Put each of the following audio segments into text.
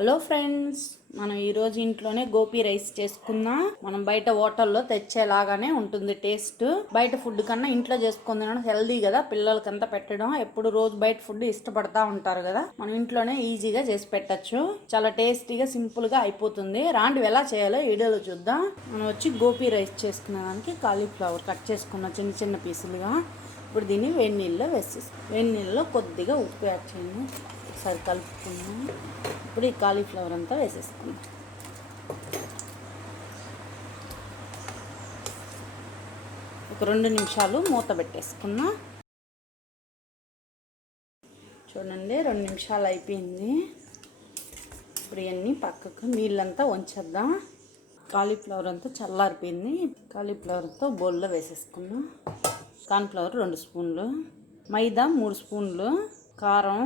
Hello friends, మనం ఈరోజు ఇంట్లోనే గోపి రైస్ చేసుకుందాం. మనం బయట హోటల్లో తెచ్చేలాగానే ఉంటుంది టేస్ట్. బయట ఫుడ్ కన్నా ఇంట్లో చేసుకుని తినడం హెల్దీ కదా, పిల్లలకంతా పెట్టడం. ఎప్పుడు రోజు బయట ఫుడ్ ఇష్టపడతా ఉంటారు కదా, మనం ఇంట్లోనే ఈజీగా చేసి పెట్టచ్చు. చాలా టేస్టీగా సింపుల్గా అయిపోతుంది. రాండి ఎలా చేయాలో వీడియోలో చూద్దాం. మనం వచ్చి గోపి రైస్ చేసుకునే దానికి కాలీఫ్లవర్ కట్ చేసుకున్న చిన్న చిన్న పీసులుగా. ఇప్పుడు దీన్ని వేడి నీళ్ళలో వేసేసి వేడి నీళ్ళలో కొద్దిగా ఉప్పు యాడ్ చేయండి. ఒకసారి కలుపుకుందాం. ఇప్పుడు ఈ కాలీఫ్లవర్ అంతా వేసేసుకుందాం. ఒక 2 నిమిషాలు మూత పెట్టేసుకుందాం. చూడండి, 2 నిమిషాలు అయిపోయింది. ఇప్పుడు ఇవన్నీ పక్కకు నీళ్ళంతా వంచేద్దాం. కాలీఫ్లవర్ అంతా చల్లారిపోయింది. కాలీఫ్లవర్ అంతా బౌల్లో వేసేసుకుందాం. కార్న్ఫ్లవర్ 2 స్పూన్లు, మైదా 3 స్పూన్లు, కారం,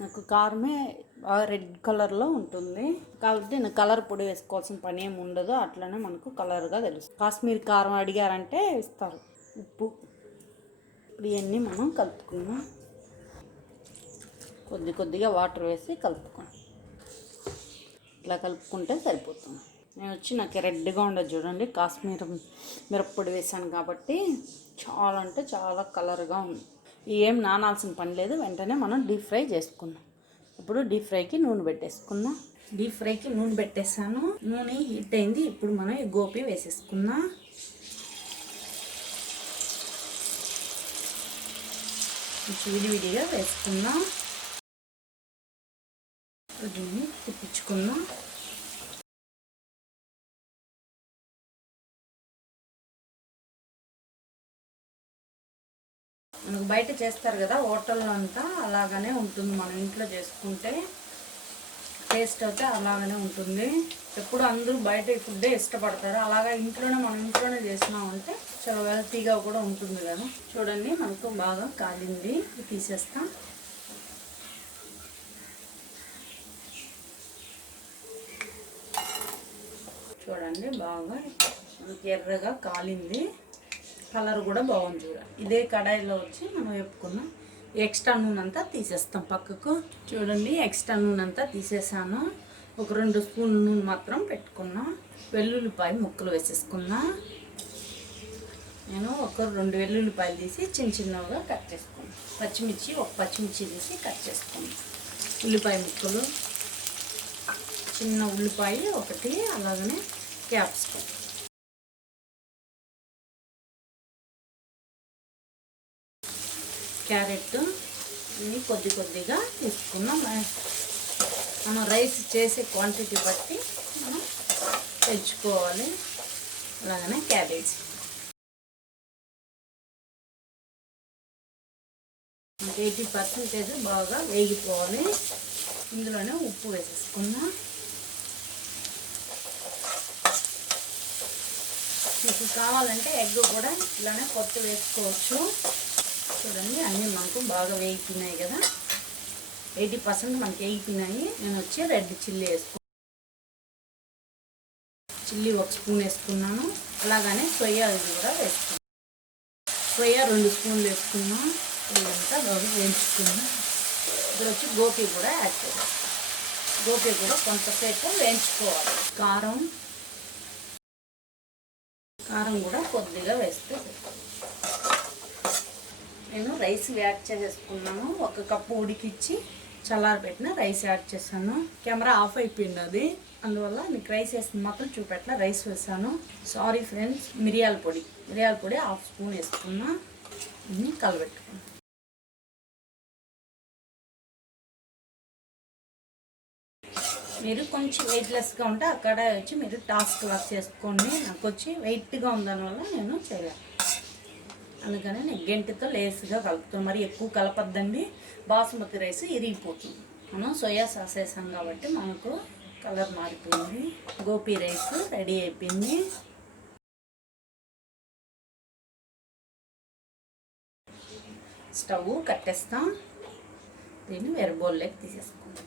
నాకు కారమే బాగా రెడ్ కలర్లో ఉంటుంది కాబట్టి నేను కలర్ పొడి వేసుకోవాల్సిన పని ఏమి ఉండదు. అట్లనే మనకు కలర్గా తెలుస్తుంది. కాశ్మీర్ కారం అడిగారంటే ఇస్తారు. ఉప్పు. ఇప్పుడు ఇవన్నీ మనం కలుపుకుందాం. కొద్దిగా వాటర్ వేసి కలుపుకోండి. ఇట్లా కలుపుకుంటే సరిపోతుంది. నేను వచ్చి నాకు రెడ్గా ఉండదు చూడండి, కాశ్మీర్ మిరప్పొడి వేసాను కాబట్టి చాలా అంటే చాలా కలర్గా ఉంది. ఏం నానాల్సిన పని లేదు. వెంటనే మనం డీప్ ఫ్రై చేసుకుందాం. ఇప్పుడు డీప్ ఫ్రైకి నూనె పెట్టేసుకుందాం. డీప్ ఫ్రైకి నూనె పెట్టేసాను. నూనె హీట్ అయింది. ఇప్పుడు మనం ఈ గోపి వేసేసుకుందాం. విడివిడిగా వేసుకుందాం. దీన్ని తిప్పించుకుందాం. మనకు బయట చేస్తారు కదా హోటల్లో అంతా, అలాగనే ఉంటుంది. మనం ఇంట్లో చేసుకుంటే టేస్ట్ అయితే అలాగనే ఉంటుంది. ఎప్పుడు అందరూ బయట ఫుడ్డే ఇష్టపడతారు. అలాగా మనం ఇంట్లోనే చేసినామంటే చాలా హెల్తీగా కూడా ఉంటుంది కదా. చూడండి, మనకు బాగా కాలింది. తీసేస్తాం. చూడండి, బాగా మనకి ఎర్రగా కాలింది. కలర్ కూడా బాగుంది. చూడండి, ఇదే కడాయిలో వచ్చి మనం వేపుకున్నాం. ఎక్స్ట్రా నూనె అంతా తీసేస్తాం పక్కకు. చూడండి, ఎక్స్ట్రా నూనె అంతా తీసేసాను. ఒక 2 స్పూన్ల నూనె మాత్రం పెట్టుకున్నా. వెల్లుల్లిపాయ ముక్కలు వేసేసుకున్నా. నేను ఒక 2 వెల్లుల్లిపాయలు తీసి చిన్నగా కట్ చేసుకున్నాను. ఒక పచ్చిమిర్చి తీసి కట్ చేసుకున్నాను. ఉల్లిపాయ ముక్కలు, చిన్న ఉల్లిపాయ ఒకటి, అలాగనే క్యాప్సికం, క్యారెట్ ఇవి కొద్దిగా తీసుకున్నాం. మనం రైస్ చేసే క్వాంటిటీ బట్టి మనం తెచ్చుకోవాలి. అలాగనే క్యాబేజీ 80% బాగా వేగిపోవాలి. ఇందులోనే ఉప్పు వేసేసుకుందాం. మీకు కావాలంటే ఎగ్ కూడా ఇలానే కొత్త వేసుకోవచ్చు. చూడండి, అన్నీ మనకు బాగా వేగిపోయినాయి కదా. 80% మనకి వేగిపోయినాయి. నేను వచ్చి రెడ్ చిల్లీ చిల్లీ 1 స్పూన్ వేసుకున్నాను. అలాగనే సోయా కూడా వేసుకున్నాను. సోయా 2 స్పూన్లు వేసుకున్నాం. ఇదంతా బాగా వేయించుకున్నాం. ఇక్కడ వచ్చి గోపి కూడా యాడ్ చేయాలి. గోపి కూడా కొంతసేపు వేయించుకోవాలి. కారం కూడా కొద్దిగా వేస్తే నేను రైస్ యాడ్ చేసేసుకున్నాను. 1 కప్పు ఉడికిచ్చి చల్లారబెట్టిన రైస్ యాడ్ చేశాను. కెమెరా ఆఫ్ అయిపోయింది అది, అందువల్ల మీకు రైస్ వేసిన మాత్రం చూపెట్ల. రైస్ వేసాను. Sorry friends. మిరియాల పొడి 1 స్పూన్ వేసుకున్నా. ఇన్ని కలబెట్టుకున్నాను. మీరు కొంచెం వెయిట్లెస్గా ఉంటే అక్కడ వచ్చి మీరు టాస్క్ వర్క్ చేసుకోండి. నాకు వచ్చి వెయిట్గా ఉందనివల్ల నేను చేయలేను. అందుకని నేను గెంటితో లేసుగా కలుపుతాను. మరి ఎక్కువ కలపద్దండి, బాసుమతి రైస్ ఇరిగిపోతుంది. మనం సోయా సాస్ వేసాం కాబట్టి మనకు కలర్ మారిపోయింది. గోపి రైస్ రెడీ అయిపోయింది. స్టవ్ కట్టేస్తాం. దీన్ని వేరే బౌల్లోకి తీసేసుకుంటాం.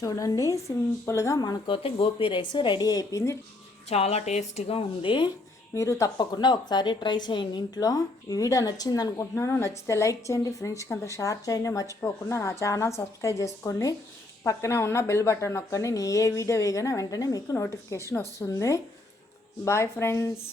చూడండి, సింపుల్గా మనకైతే గోపి రైస్ రెడీ అయిపోయింది. చాలా టేస్టీగా ఉంది. మీరు తప్పకుండా ఒకసారి ట్రై చేయండి ఇంట్లో. ఈ వీడియో నచ్చింది అనుకుంటున్నాను. నచ్చితే లైక్ చేయండి, ఫ్రెండ్స్కి అంతా షేర్ చేయండి. మర్చిపోకుండా నా ఛానల్ సబ్స్క్రైబ్ చేసుకోండి. పక్కనే ఉన్న బెల్ బటన్ నొక్కండి. నేను ఏ వీడియో వేయగానే వెంటనే మీకు నోటిఫికేషన్ వస్తుంది. Bye friends.